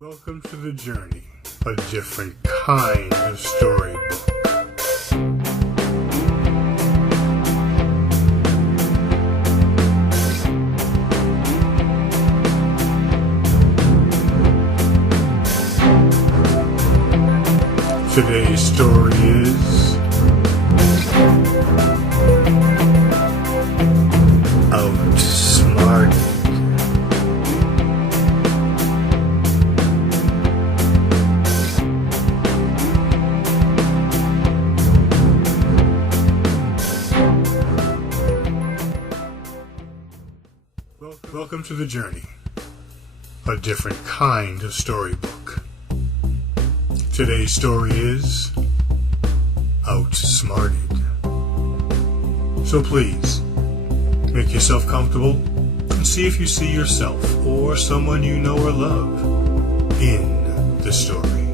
Welcome to the journey, a different kind of storybook. Today's story is Outsmarted. Welcome to the journey, a different kind of storybook. Today's story is Outsmarted. So please, make yourself comfortable and see if you see yourself or someone you know or love in the story.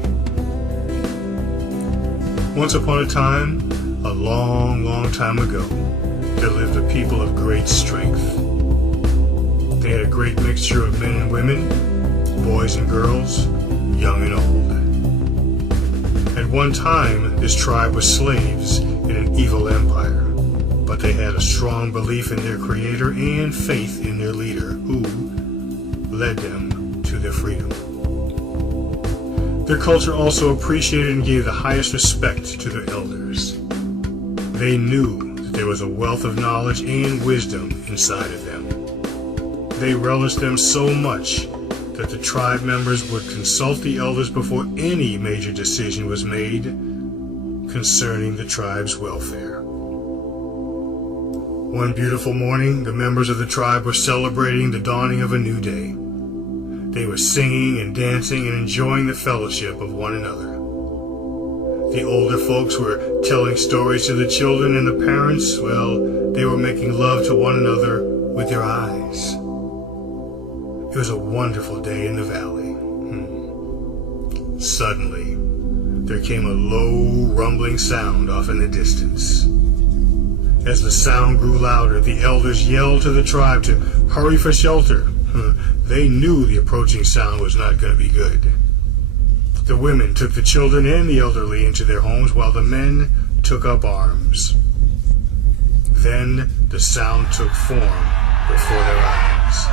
Once upon a time, a long, long time ago, there lived a people of great strength. They had a great mixture of men and women, boys and girls, young and old. At one time, this tribe was slaves in an evil empire, but they had a strong belief in their creator and faith in their leader, who led them to their freedom. Their culture also appreciated and gave the highest respect to their elders. They knew that there was a wealth of knowledge and wisdom inside of them. They relished them so much that the tribe members would consult the elders before any major decision was made concerning the tribe's welfare. One beautiful morning, the members of the tribe were celebrating the dawning of a new day. They were singing and dancing and enjoying the fellowship of one another. The older folks were telling stories to the children, and the parents, well, they were making love to one another with their eyes. It was a wonderful day in the valley. Suddenly, there came a low, rumbling sound off in the distance. As the sound grew louder, the elders yelled to the tribe to hurry for shelter. They knew the approaching sound was not going to be good. The women took the children and the elderly into their homes, while the men took up arms. Then the sound took form before their eyes.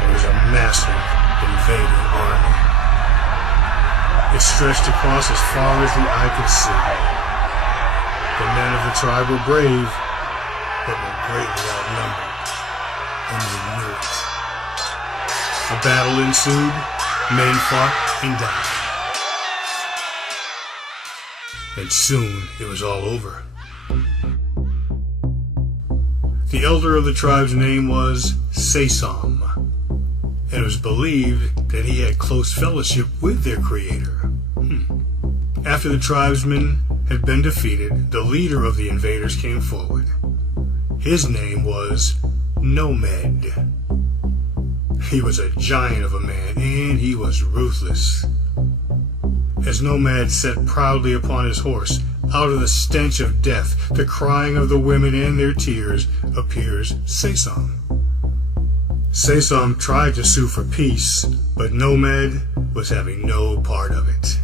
It was a massive, invading army. It stretched across as far as the eye could see. The men of the tribe were brave, but were greatly outnumbered, and they knew it. A battle ensued, men fought and died. And soon it was all over. The elder of the tribe's name was Sasom, and it was believed that he had close fellowship with their creator. After the tribesmen had been defeated, the leader of the invaders came forward. His name was Nomad. He was a giant of a man, and he was ruthless. As Nomad sat proudly upon his horse, out of the stench of death, the crying of the women and their tears, appears Sasom. Sasom tried to sue for peace, but Nomad was having no part of it.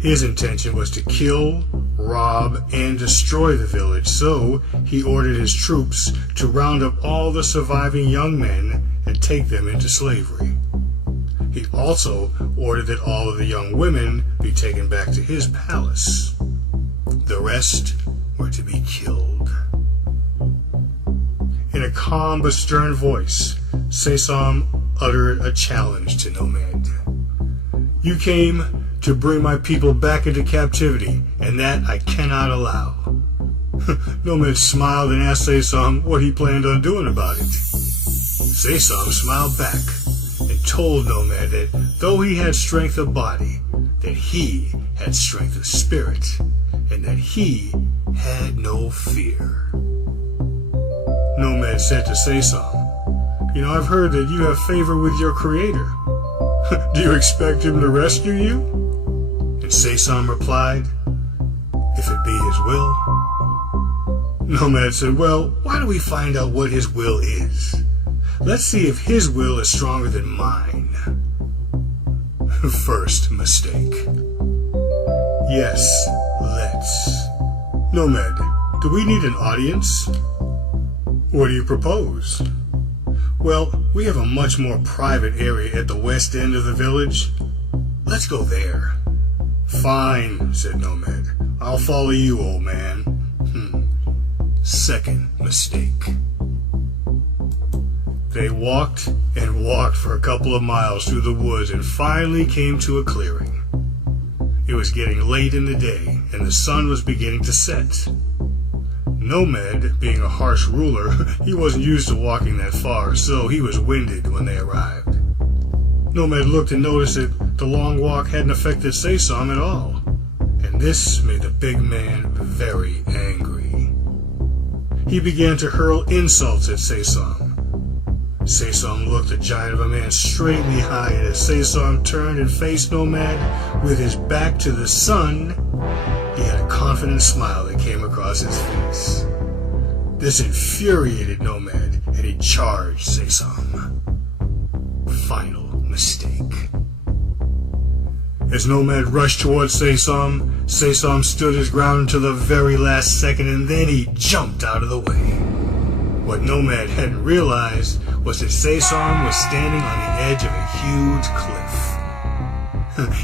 His intention was to kill, rob, and destroy the village, so he ordered his troops to round up all the surviving young men and take them into slavery. He also ordered that all of the young women be taken back to his palace. The rest were to be killed. In a calm but stern voice, Sasom uttered a challenge to Nomad. "You came to bring my people back into captivity, and that I cannot allow." Nomad smiled and asked Sasom what he planned on doing about it. Sasom smiled back and told Nomad that though he had strength of body, that he had strength of spirit, and that he had no fear. Nomad said to Sasom, "I've heard that you have favor with your creator. Do you expect him to rescue you?" And Sasom replied, "If it be his will." Nomad said, "Well, why don't we find out what his will is? Let's see if his will is stronger than mine." First mistake. Yes, let's. Nomad, do we need an audience? What do you propose? Well, we have a much more private area at the west end of the village. Let's go there. Fine, said Nomad. I'll follow you, old man. Second mistake. They walked and walked for a couple of miles through the woods and finally came to a clearing. It was getting late in the day and the sun was beginning to set. Nomad, being a harsh ruler, he wasn't used to walking that far, so he was winded when they arrived. Nomad looked and noticed that the long walk hadn't affected Seisom at all, and this made the big man very angry. He began to hurl insults at Seisom. Seisom looked the giant of a man straight in the eye, and as Seisom turned and faced Nomad with his back to the sun, he had a confident smile that came across his face. This infuriated Nomad, and he charged Seisom. Final mistake. As Nomad rushed towards Seisom, Seisom stood his ground until the very last second, and then he jumped out of the way. What Nomad hadn't realized was that Seisom was standing on the edge of a huge cliff.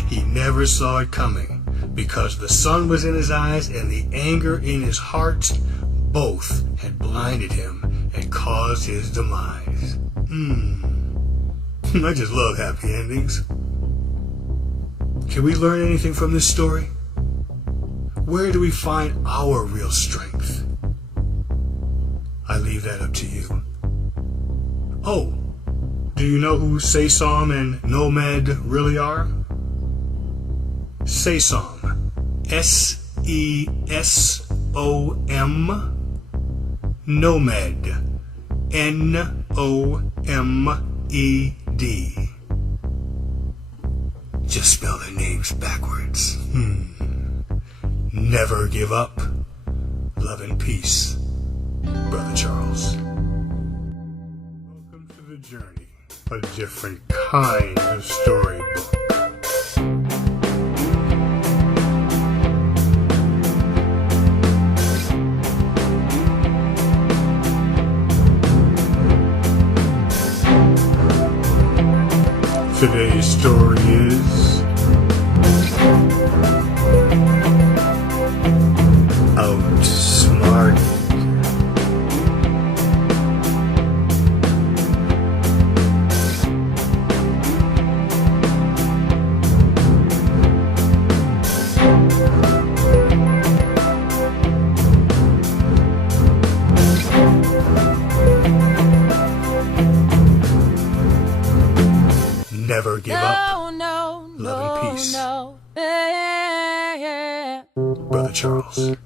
He never saw it coming, because the sun was in his eyes and the anger in his heart both had blinded him and caused his demise. I just love happy endings. Can we learn anything from this story? Where do we find our real strength? I leave that up to you. Oh, do you know who Seisom and Nomad really are? Seisom, S-E-S-O-M, Nomad, N-O-M-E-D. Just spell their names backwards. Never give up. Love and peace, Brother Charles. Welcome to the journey, a different kind of storybook. Today's story is Outsmarted. Never give up. Love and peace. Brother Charles.